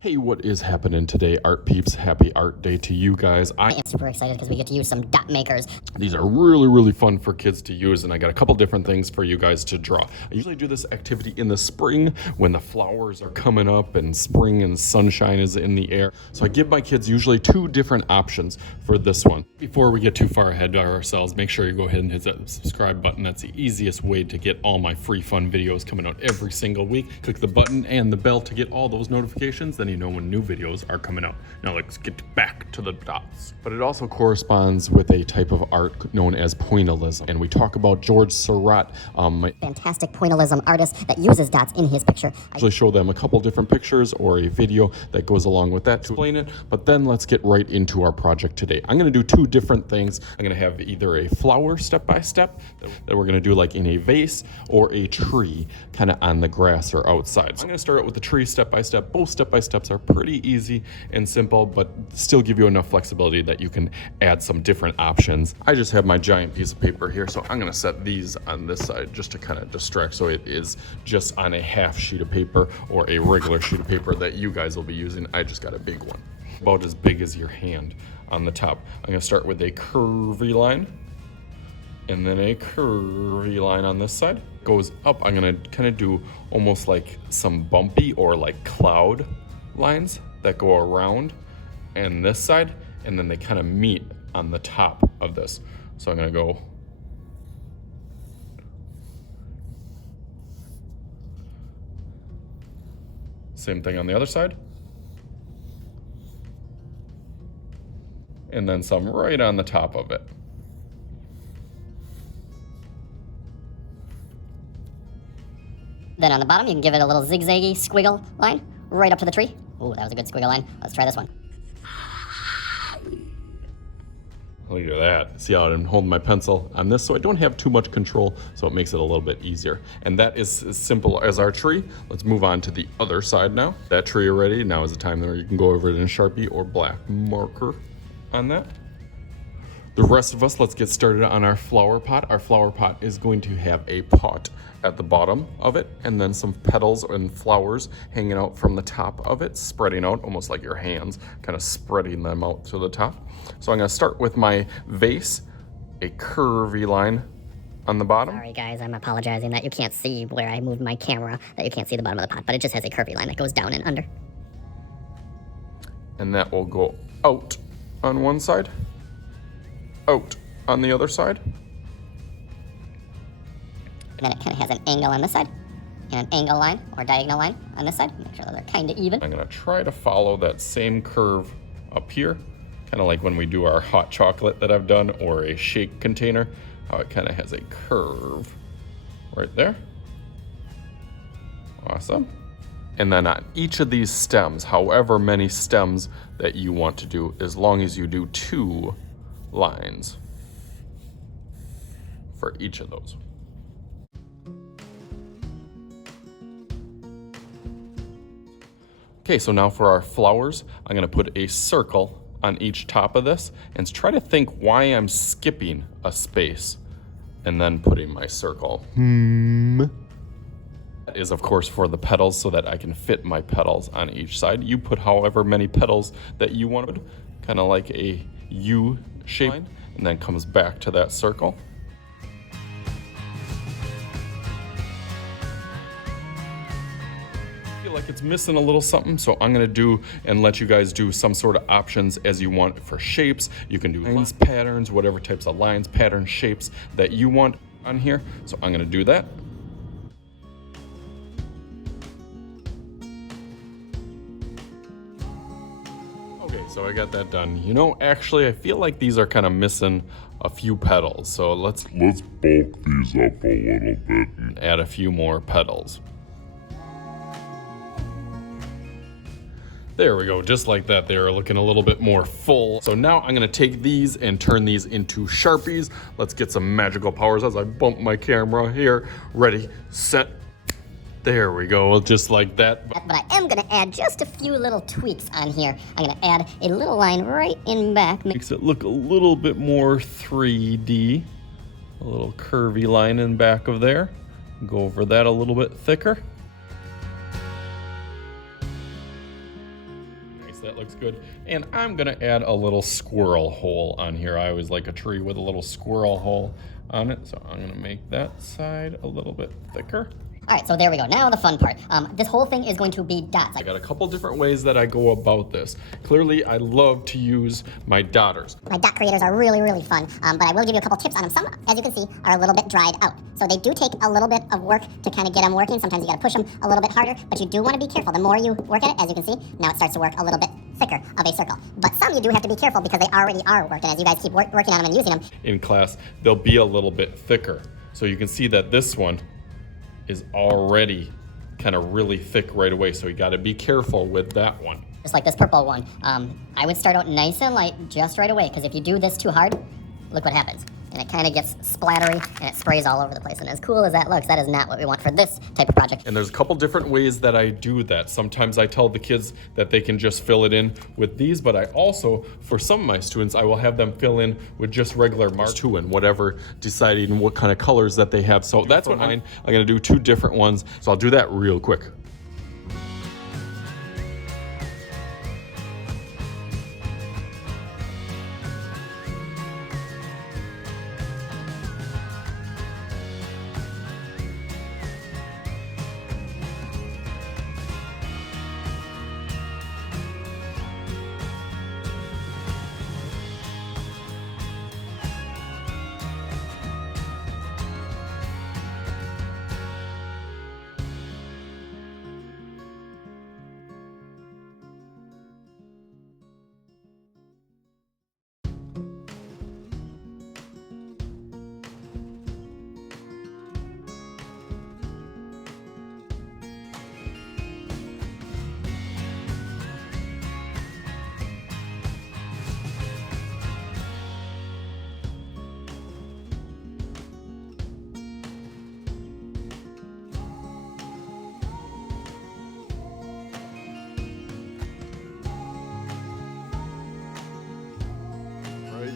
Hey, what is happening today, art peeps? Happy art day to you guys. I am super excited because we get to use some dot makers. These are really fun for kids to use, and I got a couple different things for you guys to draw. I usually do this activity in the spring when the flowers are coming up and spring and sunshine is in the air. So I give my kids usually two different options for this one. Before we get too far ahead of ourselves, make sure you go ahead and hit that subscribe button. That's the easiest way to get all my free fun videos coming out every single week. Click the button and the bell to get all those notifications, then you know when new videos are coming out. Now let's get back to the dots. But it also corresponds with a type of art known as pointillism. And we talk about George Seurat. Fantastic pointillism artist that uses dots in his picture. I usually show them a couple different pictures or a video that goes along with that to explain it. But then let's get right into our project today. I'm gonna do two different things. I'm gonna have either a flower step-by-step that we're gonna do like in a vase, or a tree kind of on the grass or outside. So I'm gonna start out with the tree step-by-step. Both step-by-steps are pretty easy and simple, but still give you enough flexibility that you can add some different options. I just have my giant piece of paper here, so I'm gonna set these on this side just to kind of distract, so it is just on a half sheet of paper or a regular sheet of paper that you guys will be using. I just got a big one, about as big as your hand on the top. I'm gonna start with a curvy line, and then a curvy line on this side. Goes up, I'm gonna kind of do almost like some bumpy or like cloud lines that go around and this side, and then they kind of meet on the top of this. So I'm gonna go same thing on the other side, and then some right on the top of it. Then on the bottom, you can give it a little zigzaggy squiggle line right up to the tree. Ooh, that was a good squiggle line. Let's try this one. Look at that. See how I'm holding my pencil on this, so I don't have too much control, so it makes it a little bit easier. And that is as simple as our tree. Let's move on to the other side now. That tree already, now is the time where you can go over it in Sharpie or black marker on that. The rest of us, let's get started on our flower pot. Our flower pot is going to have a pot at the bottom of it, and then some petals and flowers hanging out from the top of it, spreading out almost like your hands, kind of spreading them out to the top. So I'm gonna start with my vase, a curvy line on the bottom. Sorry guys, I'm apologizing that you can't see where I moved my camera, that you can't see the bottom of the pot, but it just has a curvy line that goes down and under. And that will go out on one side, out on the other side. And then it kind of has an angle on this side, and an angle line or diagonal line on this side. Make sure those are kind of even. I'm gonna try to follow that same curve up here, kind of like when we do our hot chocolate that I've done, or a shake container, how it kind of has a curve right there. Awesome. And then on each of these stems, however many stems that you want to do, as long as you do 2 lines for each of those. Okay, so now for our flowers, I'm gonna put a circle on each top of this and try to think why I'm skipping a space and then putting my circle. That is of course for the petals, so that I can fit my petals on each side. You put however many petals that you want, kind of like a U shape, and then comes back to that circle. Like it's missing a little something, so I'm gonna do and let you guys do some sort of options as you want for shapes. You can do lines, patterns, whatever types of lines, patterns, shapes that you want on here. So I'm gonna do that. Okay, so I got that done. You know, actually, I feel like these are kind of missing a few petals. So let's bulk these up a little bit. Add a few more petals. There we go, just like that. They're looking a little bit more full. So now I'm gonna take these and turn these into Sharpies. Let's get some magical powers as I bump my camera here. Ready, set. There we go, just like that. But I am gonna add just a few little tweaks on here. I'm gonna add a little line right in back. Makes it look a little bit more 3D. A little curvy line in back of there. Go over that a little bit thicker. So that looks good. And I'm gonna add a little squirrel hole on here. I always like a tree with a little squirrel hole on it. So I'm gonna make that side a little bit thicker. All right, so there we go. Now the fun part. This whole thing is going to be dots. I got a couple different ways that I go about this. Clearly, I love to use my dotters. My dot creators are really, really fun, but I will give you a couple tips on them. Some, as you can see, are a little bit dried out. So they do take a little bit of work to kind of get them working. Sometimes you gotta push them a little bit harder, but you do wanna be careful. The more you work at it, as you can see, now it starts to work a little bit thicker of a circle. But some you do have to be careful because they already are worked, and as you guys keep working on them and using them. In class, they'll be a little bit thicker. So you can see that this one is already kind of really thick right away. So you gotta be careful with that one. Just like this purple one, I would start out nice and light just right away, because if you do this too hard, look what happens. And it kind of gets splattery and it sprays all over the place. And as cool as that looks, that is not what we want for this type of project. And there's a couple different ways that I do that. Sometimes I tell the kids that they can just fill it in with these, but I also, for some of my students, I will have them fill in with just regular markers too, and whatever, deciding what kind of colors that they have. So that's what I'm gonna do 2 different ones. So I'll do that real quick.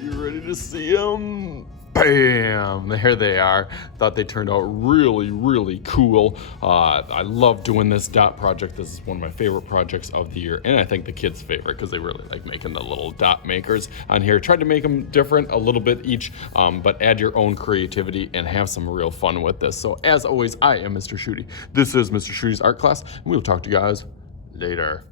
You ready to see them? Bam! There they are. Thought they turned out really, really cool. I love doing this dot project. This is one of my favorite projects of the year, and I think the kids' favorite because they really like making the little dot makers on here. Tried to make them different a little bit each, but add your own creativity and have some real fun with this. So as always, I am Mr. Shooty. This is Mr. Shooty's art class, and we'll talk to you guys later.